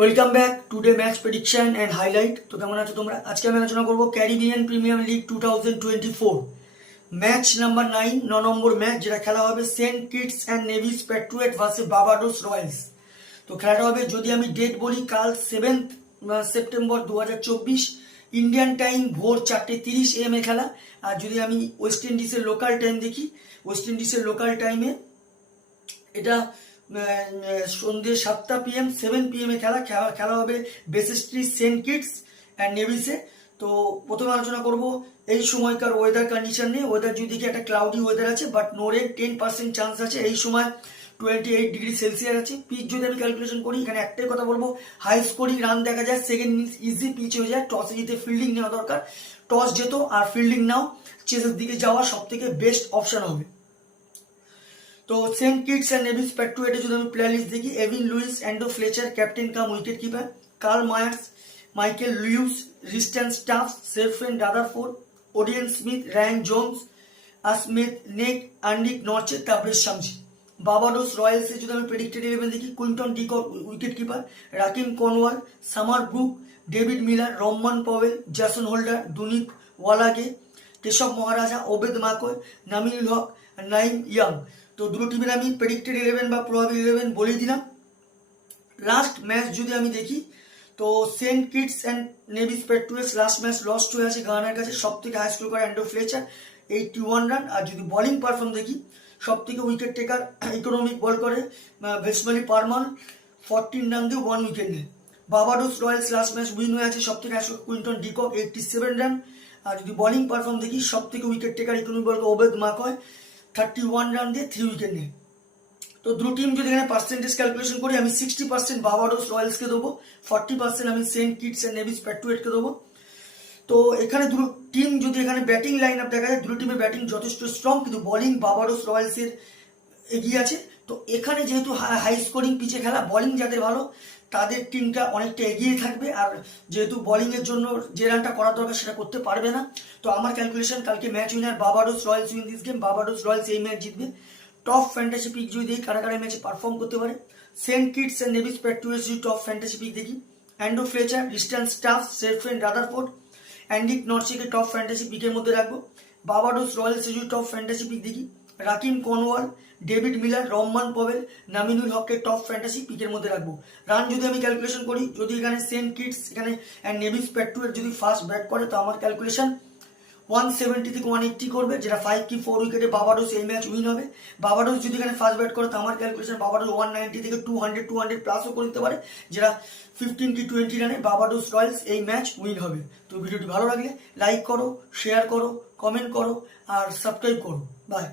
Welcome back today match prediction and highlight. তো কেমন আছো তোমরা? আজকে আমি আলোচনা করবো Caribbean Premier League 2024 match number 9, 9 number match, যেটা খেলা হবে Saint Kitts and Nevis Patriot versus Barbados Royals. তো খেলাটা হবে, যদি আমি ডেট বলি, কাল 7 সেপ্টেম্বর 2024 ইন্ডিয়ান টাইম ভোর 4:30 AM এ খেলা। আর যদি আমি ওয়েস্ট ইন্ডিজের লোকাল টাইম দেখি, ওয়েস্ট ইন্ডিজের লোকাল টাইমে এটা সন্ধ্যে 7টা PM 7 PM এ খেলা হবে বেসিসলি সেন্ট কিটস অ্যান্ড নেভিসে। তো প্রথমে আলোচনা করব এই সময়কার ওয়েদার কন্ডিশন নিয়ে। ওয়েদার যদি দেখি, একটা ক্লাউডি ওয়েদার আছে, বাট নো রেন, 10% চান্স আছে। এই সময় 28°C আছে। পিচ যদি আমি ক্যালকুলেশন করি, এখানে একটাই কথা বলবো, হাই স্কোরিং রান দেখা যায়, সেকেন্ড ইনিংস ইজি পিচ হয়ে যায়। টসে জিতে ফিল্ডিং নেওয়া দরকার, টস যেত আর ফিল্ডিং নাও, চেসের দিকে যাওয়া সব থেকে বেস্ট অপশন হবে। তো সেন্ট কিটস অ্যান্ড নেভিস পেট্রুয়েটে যদি আমি প্লেয়ার লিস্ট দেখি, Evin Lewis, Andre Fletcher captain cum wicket keeper, Kyle Mayers, Mikyle Louis, Tristan Stubbs, Sherfane Rutherford, Odean Smith, Ryan Jones, Ashmead Nedd, আন্ডিক নর্চে, তাবরেজ শামসি। বার্বাডোস রয়্যালসে যদি আমি predicted 11 দেখি, Quinton de Kock wicket keeper, Rahkeem Cornwall, Shamarh Brooks, David Miller, Rovman Powell, Jason Holder, Dunith Wellalage, Keshav Maharaj, Obed McCoy, Naveenul Haq, Naim young. তো দুটো টিমের আমি predicted 11 বা প্রবাবল 11 বলেই দিলাম। লাস্ট ম্যাচ যদি আমি দেখি, তো Saint Kitts and Nevis Patriots last match lost হয়ে আছে গানার কাছে। সব থেকে হাই স্কোর করে অ্যান্ডো ফ্লেচার 81 রান। আর যদি বোলিং পারফর্ম দেখি, সব থেকে উইকেট টেকার ইকোনমিক বল করে ভেসমালি পারমান, 14 রান দিয়ে 1 উইকেট নেয়। Barbados Royals last match win হয়ে আছে, সব থেকে high score Quinton de Kock 87 run. আর যদি বোলিং পারফর্ম দেখি, সব থেকে উইকেট টেকার ইকোনমিক বল করে ওবেদ মাকয়, 31 রান দিয়ে 3 উইকেট নেয়। তো দুটো টিম যদি এখানে পার্সেন্টেজ ক্যালকুলেশন করি, আমি 60% বার্বাডোস রয়্যালসকে দেবো, 40% আমি সেন্ট কিটস অ্যান্ড নেভিস পেট্রুয়েটকে দেবো। তো এখানে দুটো টিম যদি এখানে ব্যাটিং লাইন আপ দেখা যায়, দুটো টিমের ব্যাটিং যথেষ্ট স্ট্রং, কিন্তু বোলিং বার্বাডোস রয়্যালসের এগিয়ে আছে। তো এখানে যেহেতু হাই স্কোরিং পিচে খেলা, বোলিং যাদের ভালো তাদের টিমটা অনেকটা এগিয়ে থাকবে। আর যেহেতু বোলিংয়ের জন্য যে রানটা করার দরকার সেটা করতে পারবে না। তো আমার ক্যালকুলেশন, কালকে match winner Barbados Royals win this game. Barbados Royals এই ম্যাচ জিতবে। টপ ফ্যান্টাসি পিক যদি দেখি, কারা কারা ম্যাচে পারফর্ম করতে পারে, Saint Kitts and Nevis Patriots যদি টপ ফ্যান্টাসি পিক দেখি, Andre Fletcher, Tristan Stubbs, Sherfane Rutherford, অ্যান্ডিক নর্চিকে টপ ফ্যান্টাসি পিকের মধ্যে রাখবো। বার্বাডোস রয়্যালসে যদি টপ ফ্যান্টাসি পিক দেখি, Rahkeem Cornwall, David Miller, Rovman Powell, Naveenul হককে টপ ফ্যান্টাসি পিকের মধ্যে রাখবো। রান যদি আমি ক্যালকুলেশন করি, যদি এখানে সেন্ট কিটস এখানে অ্যান্ড নেভিস পেট্রুয়েট যদি ফার্স্ট ব্যাট করে, তো আমার ক্যালকুলেশন 170 থেকে 180 করবে, যেটা 5 কি 4 উইকেটে বার্বাডোস এই ম্যাচ উইন হবে। বার্বাডোস যদি এখানে ফার্স্ট ব্যাট করে, তো আমার ক্যালকুলেশন বার্বাডোস 190 থেকে 200 প্লাসও করে দিতে পারে, যেটা 15 কি 20 রানে বার্বাডোস রয়্যালস এই ম্যাচ উইন হবে। তো ভিডিওটি ভালো লাগলে লাইক করো, শেয়ার করো, কমেন্ট করো আর সাবস্ক্রাইব করো। বাই।